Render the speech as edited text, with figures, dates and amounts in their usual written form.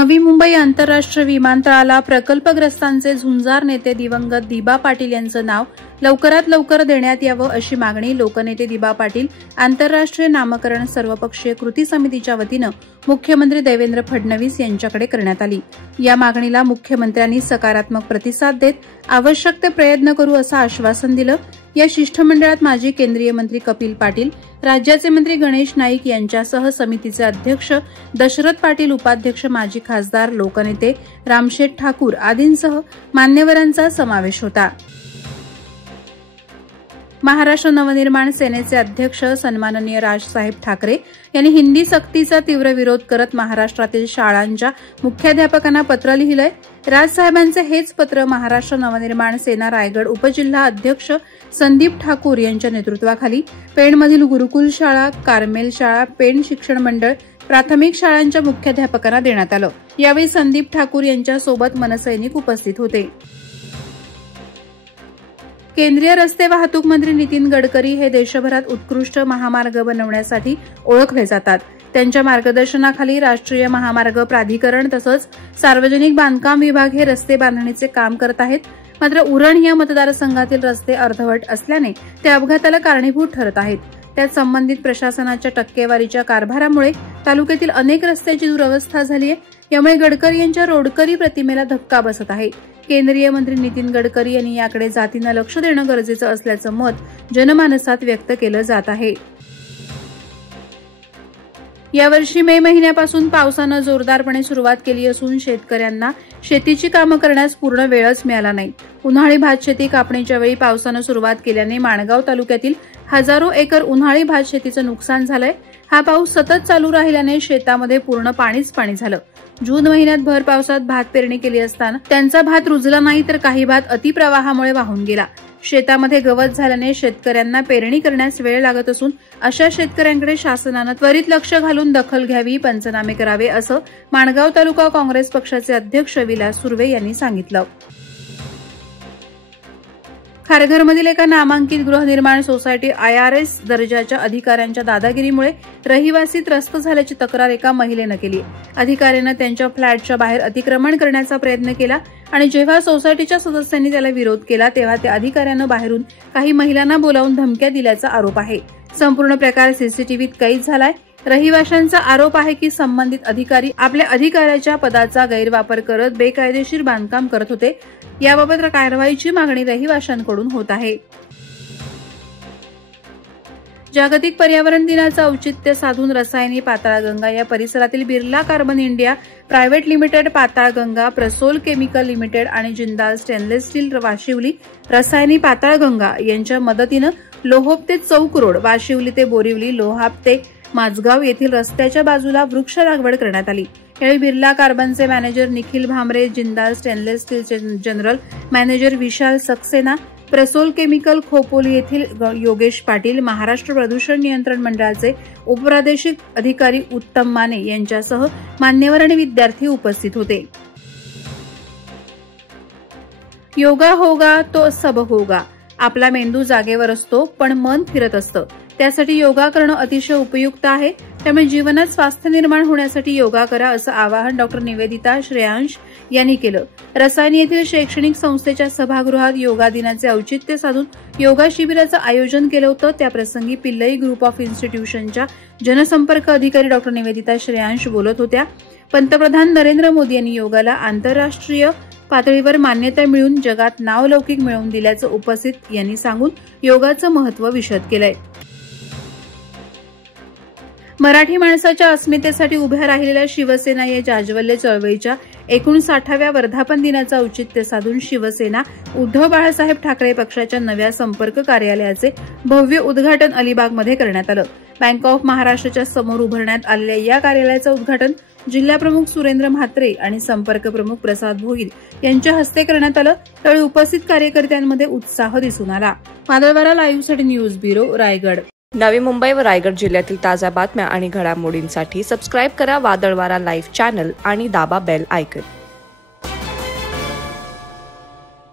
नवी मुंबई आंतरराष्ट्रीय विमानतळाला प्रकल्पग्रस्तांचे झुंजार नेते दिवंगत दिबा पाटील यांचं नाव लवकरात लवकर देण्यात यावं अशी मागणी लोकनेते दिबा पाटील आंतरराष्ट्रीय नामकरण सर्वपक्षीय कृती समितीच्या वतीनं मुख्यमंत्री देवेंद्र फडणवीस यांच्याकडे करण्यात आली। या मागणीला मुख्यमंत्र्यांनी सकारात्मक प्रतिसाद देत आवश्यक ते प्रयत्न करू असं आश्वासन दिलं। या शिष्टमंडळात माजी केंद्रीय मंत्री कपिल पाटील, राज्याचे मंत्री गणेश नाईक यांच्यासह समितीचे अध्यक्ष दशरथ पाटील, उपाध्यक्ष माजी खासदार, लोकनेते रामशेठ ठाकूर आदींसह मान्यवरांचा समावेश होता। महाराष्ट्र नवनिर्माण सेनेचे अध्यक्ष सन्माननीय राजसाहेब ठाकरे यांनी हिंदी सक्तीचा तीव्र विरोध करत महाराष्ट्रातील शाळांच्या मुख्याध्यापकांना पत्र लिहिलंय। राजसाहेबांचे हेच पत्र महाराष्ट्र नवनिर्माण सेना रायगड उपजिल्हा अध्यक्ष संदीप ठाकूर यांच्या नेतृत्वाखाली पेणमधील गुरुकुल शाळा, कार्मेल शाळा, पेण शिक्षण मंडळ, प्राथमिक शाळांच्या मुख्याध्यापकांना देण्यात आलं। यावेळी संदीप ठाकूर यांच्यासोबत मनसैनिक उपस्थित होते। केंद्रीय रस्ते वाहतूक मंत्री नितीन गडकरी हे देशभरात उत्कृष्ट महामार्ग बनवण्यासाठी ओळखले जातात। त्यांच्या मार्गदर्शनाखाली राष्ट्रीय महामार्ग प्राधिकरण तसंच सार्वजनिक बांधकाम विभाग हे रस्ते बांधणीचे काम करत आहेत। मात्र उरण या मतदारसंघातील रस्ते अर्धवट असल्याने ते अपघाताला कारणीभूत ठरत आहेत। त्यात संबंधित प्रशासनाच्या टक्केवारीच्या कारभारामुळे तालुक्यातील अनेक रस्त्यांची दुरवस्था झाली आहे। यामुळे गडकरी यांच्या रोडकरी प्रतिमेला धक्का बसत आहे। केंद्रीय मंत्री नितीन गडकरी यांनी याकडे जातीनं लक्ष देणं गरजेचं असल्याचं मत जनमानसात व्यक्त केलं जात आहे। यावर्षी मे महिन्यापासून पावसानं जोरदारपणे सुरुवात केली असून शेतकऱ्यांना शेतीची कामं करण्यास पूर्ण वेळच मिळाला नाही। उन्हाळी भात शेती कापणीच्या वेळी पावसानं सुरुवात केल्याने माणगाव तालुक्यातील हजारो एकर उन्हाळी भात शेतीचं नुकसान झालंय। हा पाऊस सतत चालू राहिल्याने शेतामध्ये पूर्ण पाणीच पाणी झालं। जून महिन्यात भर पावसात भात पेरणी केली असताना त्यांचा भात रुजला नाही तर काही भात अतिप्रवाहामुळे वाहून गेला। शेतामध्ये गवत झाल्याने शेतकऱ्यांना पेरणी करण्यास वेळ लागत असून अशा शेतकऱ्यांकडे शासनानं त्वरित लक्ष घालून दखल घ्यावी, पंचनामे करावे असं माणगाव तालुका काँग्रेस पक्षाचे अध्यक्ष विलास सुर्वे यांनी सांगितलं। खारघरमधील एका नामांकित गृहनिर्माण सोसायटी IRS दर्जाच्या अधिकाऱ्यांच्या दादागिरीमुळे रहिवासी त्रस्त झाल्याची तक्रार एका महिलेनं केली। अधिकाऱ्यानं त्यांच्या फ्लॅटच्या बाहेर अतिक्रमण करण्याचा प्रयत्न केला आणि जेव्हा सोसायटीच्या सदस्यांनी त्याला विरोध केला तेव्हा त्या अधिकाऱ्यानं बाहेरून काही महिलांना बोलावून धमक्या दिल्याचा आरोप आहे। संपूर्ण प्रकार सीसीटीव्हीत कैद झालाय। रहिवाशांचा आरोप आहे की संबंधित अधिकारी आपल्या अधिकाऱ्याच्या पदाचा गैरवापर करत बेकायदेशीर बांधकाम करत होते। याबाबत कारवाईची मागणी रहिवाशांकडून होत आहे। जागतिक पर्यावरण दिनाचं औचित्य साधून रसायनी पाताळगंगा या परिसरातील Birla carbon India private limited, Patalganga, Prasol chemical limited आणि जिंदाल स्टेनलेस स्टील वाशिवली रसायनी पाताळगंगा यांच्या मदतीनं लोहाब ते चौक रोड, वाशिवली ते बोरिवली, लोहाब ते माझगाव येथील रस्त्याच्या बाजूला वृक्ष लागवड करण्यात आली। यावेळी बिर्ला कार्बनचे मॅनेजर निखिल भामरे, जिंदाल स्टेनलेस स्टीलचे जनरल मॅनेजर विशाल सक्सेना, प्रसोल केमिकल खोपोली येथील योगेश पाटील, महाराष्ट्र प्रदूषण नियंत्रण मंडळाचे उपप्रादेशिक अधिकारी उत्तम माने यांच्यासह मान्यवर आणि विद्यार्थी उपस्थित होते। योगा होगा तो सब होगा। आपला मेंदू जागेवर असतो पण मन फिरत असतं। त्यासाठी योगा करणं अतिशय उपयुक्त आहे। त्यामुळे जीवनात स्वास्थ्य निर्माण होण्यासाठी योगा करा असं आवाहन डॉ. निवेदिता श्रेयांश यांनी केलं। रसायनी येथील शैक्षणिक संस्थेच्या सभागृहात योगा दिनाचे औचित्य साधून योगा शिबिराचं आयोजन केलं होतं। त्याप्रसंगी पिल्लई ग्रुप ऑफ इन्स्टिट्यूशनच्या जनसंपर्क अधिकारी डॉ. निवेदिता श्रेयांश बोलत होत्या। पंतप्रधान नरेंद्र मोदी यांनी योगाला आंतरराष्ट्रीय पातळीवर मान्यता मिळवून जगात नावलौकिक मिळवून दिल्याचं उपस्थित यांनी सांगून योगाचं महत्त्व विशद केलंय। मराठी माणसाच्या अस्मितेसाठी उभ्या राहिलेल्या शिवसेना या जाज्वल्य चळवळीच्या 59व्या वर्धापन दिनाचं औचित्य साधून शिवसेना उद्धव बाळासाहेब ठाकरे पक्षाच्या नव्या संपर्क कार्यालयाचे भव्य उद्घाटन अलिबागमध्ये करण्यात आलं। बँक ऑफ महाराष्ट्राच्या समोर उभारण्यात आलेल्या या कार्यालयाचं उद्घाटन जिल्हाप्रमुख सुरेंद्र म्हात्रे आणि संपर्क प्रमुख प्रसाद भोईर यांच्या हस्ते करण्यात आलं। त्यावेळी उपस्थित कार्यकर्त्यांमध्ये उत्साह दिसून आला। वादळवारा लाईव्हसाठी न्यूज ब्युरो, रायगड। नवी मुंबई व रायगड जिल्ह्यातील ताज्या बातम्या आणि घडामोडींसाठी सबस्क्राईब करा वादळवारा लाईव्ह चॅनल आणि दाबा बेल आयकॉन।